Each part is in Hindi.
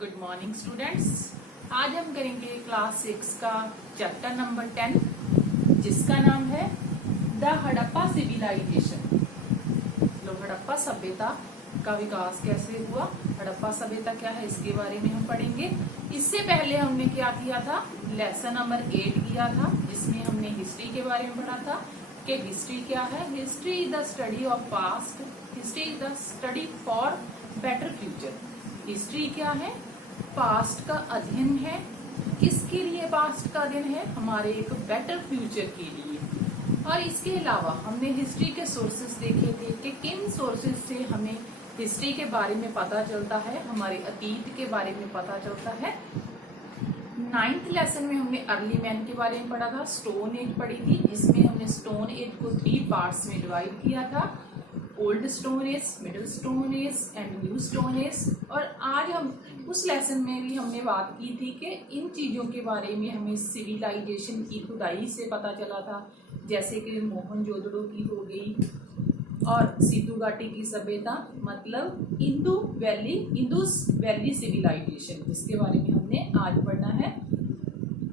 Good morning students. आज हम करेंगे क्लास 6 का चैप्टर नंबर 10 जिसका नाम है द हड़प्पा सिविलाइजेशन। हड़प्पा सभ्यता का विकास कैसे हुआ, हड़प्पा सभ्यता क्या है, इसके बारे में हम पढ़ेंगे। इससे पहले हमने क्या किया था, लेसन नंबर 8 किया था जिसमें हमने हिस्ट्री के बारे में पढ़ा था कि हिस्ट्री क्या है। History is the study of past, history is the study for better future. History क्या है, पास्ट का अध्ययन है। किसके लिए पास्ट का अध्ययन है, हमारे एक बेटर फ्यूचर के लिए। और इसके अलावा हमने हिस्ट्री के सोर्सेस देखे थे कि किन सोर्सेस से हमें हिस्ट्री के बारे में पता चलता है, हमारे अतीत के बारे में पता चलता है। 9th लेसन में हमने अर्ली मैन के बारे में पढ़ा था, स्टोन एज पढ़ी थी जिसमें हमने स्टोन एज को 3 पार्ट्स में डिवाइड किया था, old stone age, middle stone age and new stone age. और आज हम उस लेसन में भी हमने बात की थी कि इन चीज़ों के बारे में हमें सिविलाइजेशन की खुदाई से पता चला था, जैसे कि मोहनजोदड़ो की हो गई और सिंधु घाटी की सभ्यता, मतलब इंडस वैली सिविलाइजेशन, जिसके बारे में हमने आज पढ़ना है।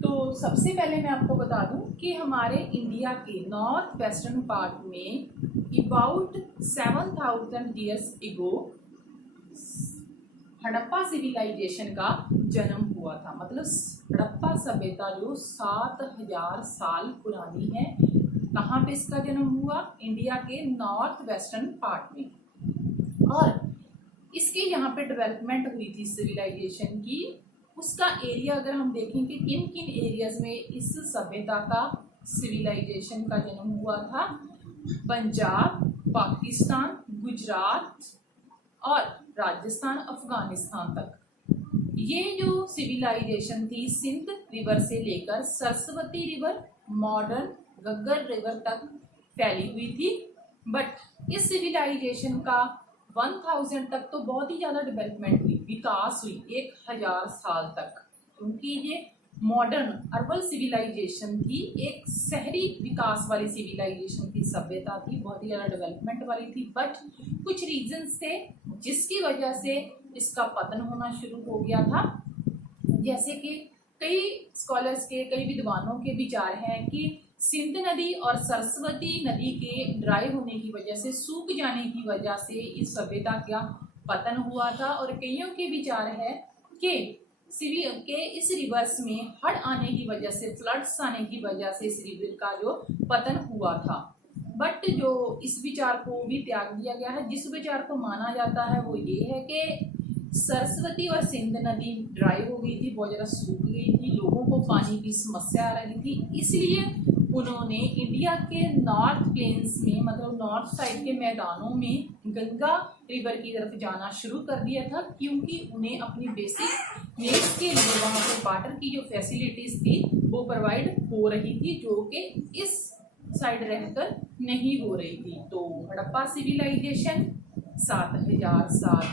तो सबसे पहले मैं आपको बता दूं कि हमारे इंडिया के नॉर्थ वेस्टर्न पार्ट में about 7000 years ago Harappa civilisation का जन्म हुआ था। मतलब हड़प्पा सभ्यता जो 7000 साल पुरानी है, कहाँ पे इसका जन्म हुआ, इंडिया के नॉर्थ वेस्टर्न पार्ट में। और इसकी यहाँ पे डेवलपमेंट हुई थी सिविलाइजेशन की। उसका एरिया अगर हम देखें कि किन किन एरियाज में इस सभ्यता का सिविलाइजेशन का जन्म हुआ था, पंजाब, पाकिस्तान, गुजरात और राजस्थान, अफगानिस्तान तक। ये जो सिविलाइजेशन थी सिंध रिवर से लेकर सरस्वती रिवर, मॉडर्न गग्गर रिवर तक फैली हुई थी। बट इस सिविलाइजेशन का 1000 तक तो बहुत ही ज़्यादा डेवलपमेंट हुई, विकास हुई 1000 साल तक, क्योंकि ये मॉडर्न अर्बन सिविलाइजेशन थी, एक शहरी विकास वाली सिविलाइजेशन की सभ्यता थी, बहुत ही ज़्यादा डेवलपमेंट वाली थी। बट कुछ रीजंस थे जिसकी वजह से इसका पतन होना शुरू हो गया था। जैसे कि कई स्कॉलर्स के, कई विद्वानों के विचार हैं कि सिंध नदी और सरस्वती नदी के ड्राई होने की वजह से, सूख जाने की वजह से इस सभ्यता का पतन हुआ था। और कईयों के विचार है कि इस रिवर्स में हड़ आने की वजह से, फ्लड्स आने की वजह से इस रिवर का जो पतन हुआ था। बट जो इस विचार को भी त्याग दिया गया है। जिस विचार को माना जाता है वो ये है कि सरस्वती और सिंध नदी ड्राई हो गई थी, बहुत ज़्यादा सूख गई थी, लोगों को पानी की समस्या आ रही थी, इसलिए उन्होंने इंडिया के नॉर्थ प्लेन्स में, मतलब नॉर्थ साइड के मैदानों में गंगा रिवर की तरफ जाना शुरू कर दिया था, क्योंकि उन्हें अपनी बेसिक नीड्स के लिए वहाँ पर वाटर की जो फैसिलिटीज़ थी वो प्रोवाइड हो रही थी, जो कि इस साइड रहकर नहीं हो रही थी। तो हड़प्पा सिविलाइजेशन 7000 साल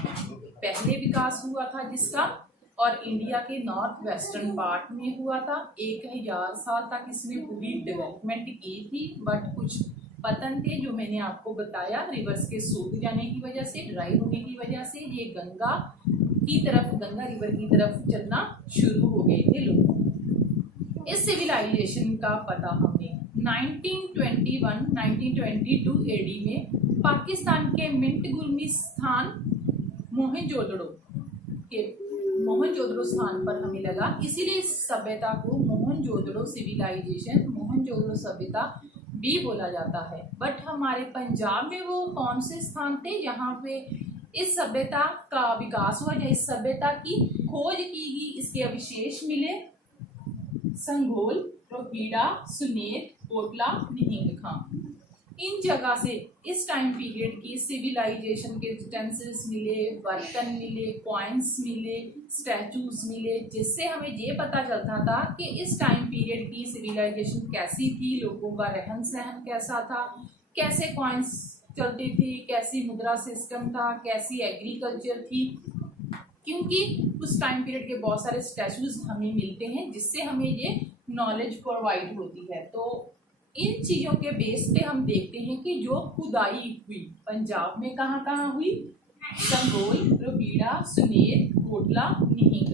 पहले विकास हुआ था जिसका, और इंडिया के नॉर्थ वेस्टर्न पार्ट में हुआ था। 1000 साल तक इसने पूरी डेवलपमेंट की थी। बट कुछ पतन थे जो मैंने आपको बताया, रिवर्स के सूख जाने की वजह से, ड्राई होने की वजह से ये गंगा रिवर की तरफ चलना शुरू हो गए थे लोग। इस सिविलाइजेशन का पता हमें 1922 एडी में पाकिस्तान के मिंटगुल्मी स्थान मोहनजोदड़ो स्थान पर हमें लगा, इसीलिए इस सभ्यता को मोहनजोदड़ो सिविलाइजेशन, मोहनजोदड़ो सभ्यता भी बोला जाता है। बट हमारे पंजाब में वो कौन से स्थान थे जहाँ पे इस सभ्यता का विकास हुआ, या इस सभ्यता की खोज की गई, इसके अवशेष मिले, संघोल, रोहीड़ा, सुनेत, कोटला, निहिंगखा। इन जगह से इस टाइम पीरियड की सिविलाइजेशन के यूटेंसिल्स मिले, बर्तन मिले, कॉइन्स मिले, स्टैचूज मिले, जिससे हमें ये पता चलता था कि इस टाइम पीरियड की सिविलाइजेशन कैसी थी, लोगों का रहन सहन कैसा था, कैसे कॉइन्स चलती थी, कैसी मुद्रा सिस्टम था, कैसी एग्रीकल्चर थी। क्योंकि उस टाइम पीरियड के बहुत सारे स्टैचूज हमें मिलते हैं जिससे हमें ये नॉलेज प्रोवाइड होती है। तो इन चीज़ों के बेस पे हम देखते हैं कि जो खुदाई हुई पंजाब में कहाँ कहाँ हुई, संगोल, रोहीड़ा, सुनेर, कोटला, निहिंग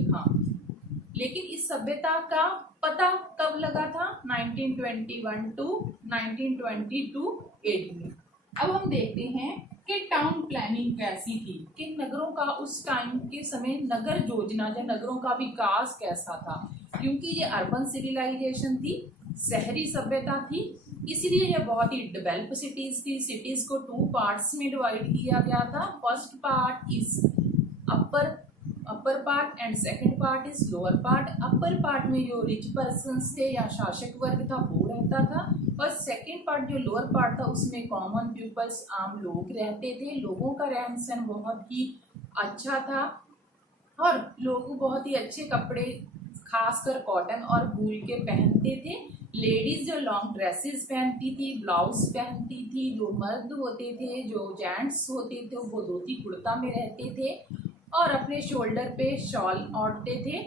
लेकिन इस सभ्यता का पता कब लगा था? 1921 टू 1922 एडी में। अब हम देखते हैं कि टाउन प्लानिंग कैसी थी, कि नगरों का उस टाइम के समय नगर योजना या नगरों का विकास कैसा था। क्योंकि ये अर्बन सिविलाइजेशन थी, शहरी सभ्यता थी, इसलिए ये बहुत ही डेवलप सिटीज थी। सिटीज को 2 पार्ट्स में डिवाइड किया गया था। First part is upper part and second part is lower part. Upper part में जो रिच पर्सन्स थे या शासक वर्ग था वो रहता था, और सेकंड पार्ट जो लोअर पार्ट था उसमें कॉमन पीपल्स, आम लोग रहते थे। लोगों का रहन सहन बहुत ही अच्छा था और लोग बहुत ही अच्छे कपड़े खासकर कॉटन और वूल के पहनते थे। लेडीज जो लॉन्ग ड्रेसेस पहनती थी, ब्लाउज पहनती थी। जो मर्द होते थे, जो जेंट्स होते थे, वो धोती कुर्ता में रहते थे और अपने शोल्डर पे शॉल ओढ़ते थे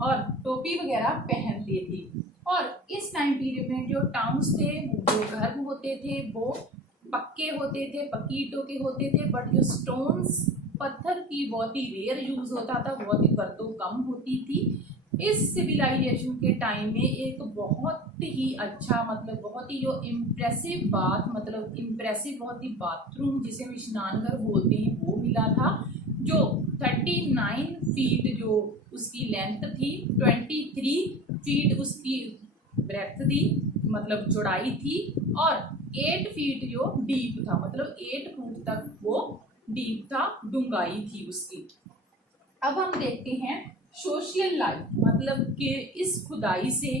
और टोपी वगैरह पहनते थे। और इस टाइम पीरियड में जो टाउन्स थे, जो घर होते थे वो पक्के होते थे, पक्की ईंटों के होते थे, बट जो स्टोन्स, पत्थर की बहुत ही रेयर यूज होता था, बहुत ही बरतों कम होती थी। इस सिविलाइजेशन के टाइम में एक बहुत ही अच्छा, मतलब बहुत ही जो इम्प्रेसिव बात, मतलब इम्प्रेसिव बहुत ही बाथरूम जिसे हम स्नान घर बोलते हैं वो मिला था, जो 39 फीट जो उसकी लेंथ थी, 23 फीट उसकी ब्रेथ थी, मतलब चौड़ाई थी, और 8 फीट जो डीप था, मतलब 8 फुट तक वो डीप था, डूंगाई थी उसकी। अब हम देखते हैं सोशल लाइफ, मतलब कि इस खुदाई से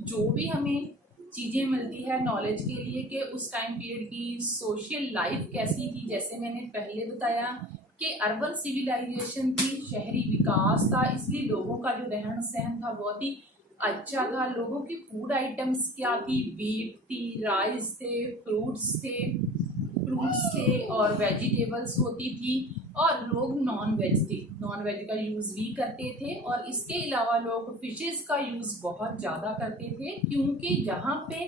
जो भी हमें चीज़ें मिलती है नॉलेज के लिए कि उस टाइम पीरियड की सोशल लाइफ कैसी थी। जैसे मैंने पहले बताया कि अर्बन सिविलाइजेशन थी, शहरी विकास था, इसलिए लोगों का जो रहन सहन था बहुत ही अच्छा था। लोगों की फूड आइटम्स क्या थी? वीट थी, राइस थे, फ्रूट्स थे और वेजिटेबल्स होती थी, और लोग नॉन वेज का यूज़ भी करते थे। और इसके अलावा लोग फिशेस का यूज़ बहुत ज़्यादा करते थे, क्योंकि जहाँ पे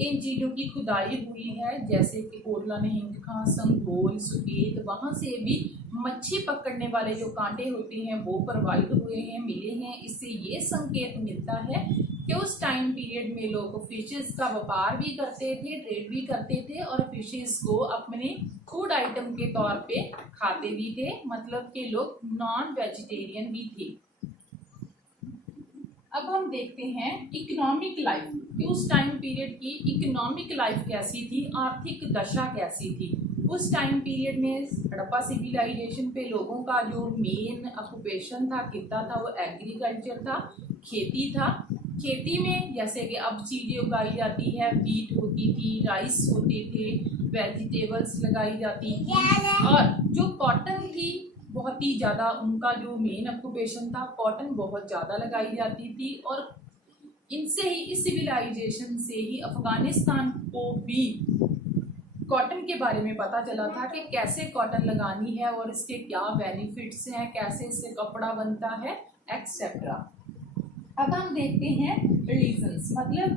इन चीज़ों की खुदाई हुई है, जैसे कि कोटला नहिंग खां, संगोल, सुकेत, वहाँ से भी मच्छी पकड़ने वाले जो कांटे होते हैं वो प्रोवाइड हुए हैं, मिले हैं। इससे ये संकेत मिलता है कि उस टाइम पीरियड में लोग फिशेस का व्यापार भी करते थे, ट्रेड भी करते थे, और फिशेस को अपने फूड आइटम के तौर पे खाते भी थे, मतलब कि लोग नॉन वेजिटेरियन भी थे। अब हम देखते हैं इकोनॉमिक लाइफ, कि उस टाइम पीरियड की इकोनॉमिक लाइफ कैसी थी, आर्थिक दशा कैसी थी। उस टाइम पीरियड में हड़प्पा सिविलाइजेशन पे लोगों का जो मेन ऑक्यूपेशन था, कितना था, वो एग्रीकल्चर था, खेती था। खेती में जैसे कि अब चीज़ें उगाई जाती है, वीट होती थी, राइस होते थे, वेजिटेबल्स लगाई जाती थी, और जो कॉटन थी बहुत ही ज़्यादा, उनका जो मेन ऑक्यूपेशन था, कॉटन बहुत ज़्यादा लगाई जाती थी। और इनसे ही, इस सिविलाइजेशन से ही अफगानिस्तान को भी कॉटन के बारे में पता चला था कि कैसे कॉटन लगानी है और इसके क्या बेनिफिट्स हैं, कैसे इससे कपड़ा बनता है, एक्सेट्रा। अब हम देखते हैं रिलीजन्स, मतलब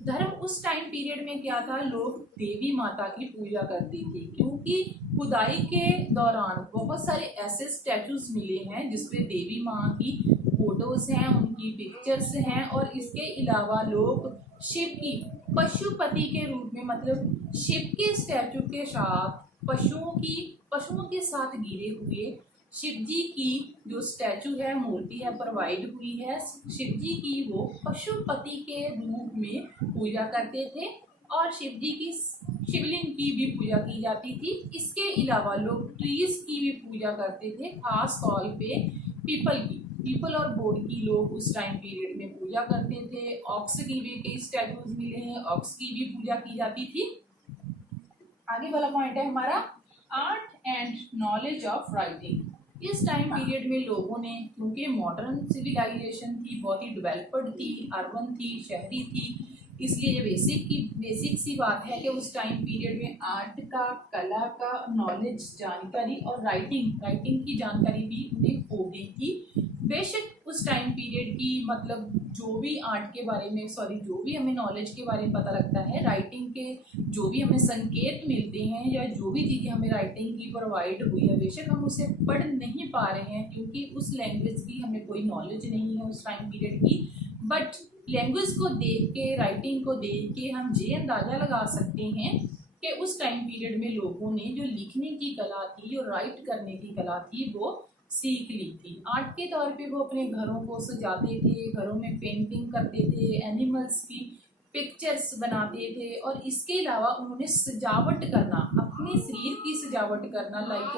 धर्म उस टाइम पीरियड में क्या था, लोग देवी माता की पूजा करती थी, क्योंकि खुदाई के दौरान बहुत सारे ऐसे स्टैचूज मिले हैं जिसपे देवी माँ की फोटोज हैं, उनकी पिक्चर्स हैं, और इसके अलावा लोग शिव की पशुपति के रूप में, मतलब शिव के स्टैचू के साथ पशुओं के साथ गिरे हुए शिव जी की जो स्टैचू है, मूर्ति है, प्रोवाइड हुई है। शिव जी की वो पशुपति के रूप में पूजा करते थे, और शिव जी की शिवलिंग की भी पूजा की जाती थी। इसके अलावा लोग ट्रीज की भी पूजा करते थे, खास तौर पे पीपल और बोर्ड की लोग उस टाइम पीरियड में पूजा करते थे। ऑक्स की भी कई स्टैचूज मिले हैं, ऑक्स की भी पूजा की जाती थी। आगे वाला पॉइंट है हमारा art and knowledge of writing. इस टाइम पीरियड में लोगों ने, क्योंकि मॉडर्न सिविलाइजेशन थी, बहुत ही डेवलप्ड थी, अर्बन थी, शहरी थी, इसलिए ये बेसिक सी बात है कि उस टाइम पीरियड में आर्ट का, कला का नॉलेज, जानकारी, और राइटिंग की जानकारी भी उन्हें हो गई थी। बेशक उस टाइम पीरियड की मतलब जो भी आर्ट के बारे में जो भी हमें नॉलेज के बारे में पता लगता है, राइटिंग के जो भी हमें संकेत मिलते हैं या जो भी चीज़ें हमें राइटिंग की प्रोवाइड हुई है, बेशक हम उसे पढ़ नहीं पा रहे हैं क्योंकि उस लैंग्वेज की हमें कोई नॉलेज नहीं है उस टाइम पीरियड की, बट लैंग्वेज को देख के, राइटिंग को देख के हम ये अंदाज़ा लगा सकते हैं कि उस टाइम पीरियड में लोगों ने जो लिखने की कला थी, जो राइट करने की कला थी, वो सीख ली थी। आर्ट के तौर पे वो अपने घरों को सजाते थे, घरों में पेंटिंग करते थे, एनिमल्स की पिक्चर्स बनाते थे और इसके अलावा उन्होंने सजावट करना, अपने शरीर की सजावट करना, लाइक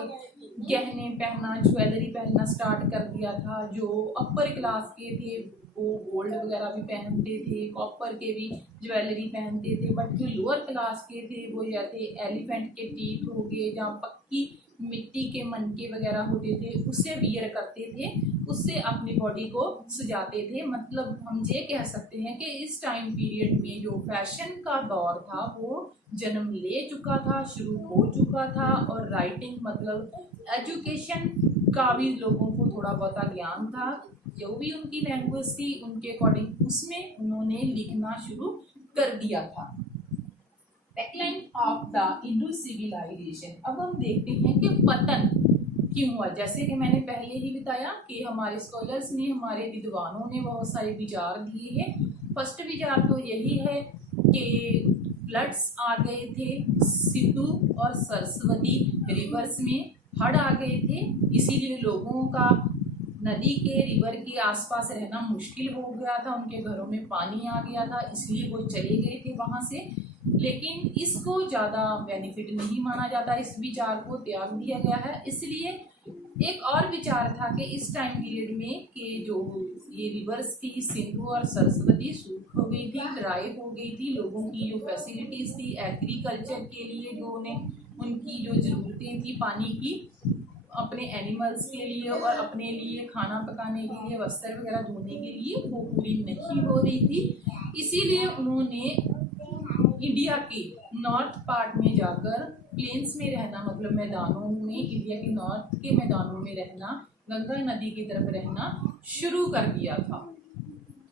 गहने पहनना, ज्वेलरी पहनना स्टार्ट कर दिया था। जो अपर क्लास के थे वो गोल्ड वगैरह भी पहनते थे, कॉपर के भी ज्वेलरी पहनते थे, बट जो लोअर क्लास के थे वो जैसे एलिफेंट के टीथ हो गए, जहाँ पक्की मिट्टी के मनके वगैरह होते थे उससे वियर करते थे, उससे अपनी बॉडी को सजाते थे। मतलब हम ये कह सकते हैं कि इस टाइम पीरियड में जो फैशन का दौर था वो जन्म ले चुका था, शुरू हो चुका था, और राइटिंग मतलब एजुकेशन का भी लोगों को थोड़ा बहुत ज्ञान था, जो भी उनकी लैंग्वेज थी उनके अकॉर्डिंग उसमें उन्होंने लिखना शुरू कर दिया था। Decline of the Indo civilisation. अब हम देखते हैं कि पतन क्यों हुआ। जैसे कि मैंने पहले ही बताया कि हमारे स्कॉलर्स ने, हमारे विद्वानों ने बहुत सारे विचार दिए हैं। फर्स्ट विचार तो यही है कि फ्लड्स आ गए थे, सिंधु और सरस्वती रिवर्स में हड़ आ गए थे, इसीलिए लोगों का नदी के रिवर के आसपास रहना मुश्किल हो गया था, उनके घरों में पानी आ गया था, इसलिए वो चले गए थे वहाँ से। लेकिन इसको ज़्यादा बेनिफिट नहीं माना जाता, इस विचार को त्याग दिया गया है। इसलिए एक और विचार था कि इस टाइम पीरियड में कि जो ये रिवर्स थी सिंधु और सरस्वती सूख हो गई थी, ड्राई हो गई थी, लोगों की जो फैसिलिटीज़ थी एग्रीकल्चर के लिए, जो उन्हें उनकी जो ज़रूरतें थी पानी की, अपने एनिमल्स के लिए और अपने लिए खाना पकाने के लिए, वस्त्र वगैरह धोने के लिए, वो पूरी नहीं हो रही थी। इसीलिए उन्होंने इंडिया के नॉर्थ पार्ट में जाकर प्लेन्स में रहना, मतलब मैदानों में, इंडिया के नॉर्थ के मैदानों में रहना, गंगा नदी की तरफ रहना शुरू कर दिया था।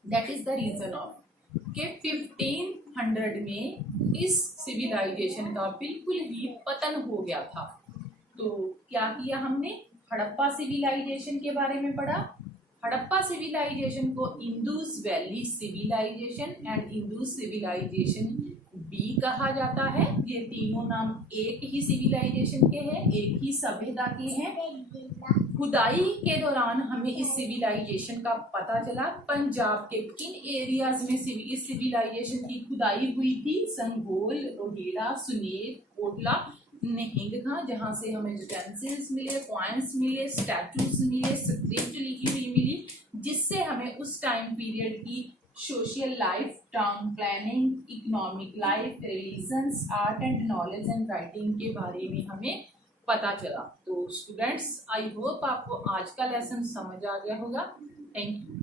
That is the reason of कि 1500 में इस सिविलाइजेशन का बिल्कुल ही पतन हो गया था। तो क्या किया हमने? हड़प्पा सिविलाइजेशन के बारे में पढ़ा। हड़प्पा सिविलाइजेशन को Indus valley civilisation and Indus civilisation भी कहा जाता है। ये तीनों नाम एक ही सिविलाइजेशन के हैं, एक ही सभ्यता के हैं। खुदाई के दौरान हमें इस सिविलाइजेशन का पता चला। पंजाब के किन एरियाज में इस सिविलाइजेशन की खुदाई हुई थी? संगोल, रोहिड़ा, सुनेर, कोटला, निहिंगना, जहाँ से हमें यूटेंसिल्स मिले, कॉइन्स मिले, स्टैचूज मिले, स्क्रिप्ट लिखी हुई मिली, जिससे हमें उस टाइम पीरियड की social life, town planning, economic life, religions, art and knowledge and writing के बारे में हमें पता चला। तो स्टूडेंट्स, आई होप आपको आज का लेसन समझ आ गया होगा। Thank you.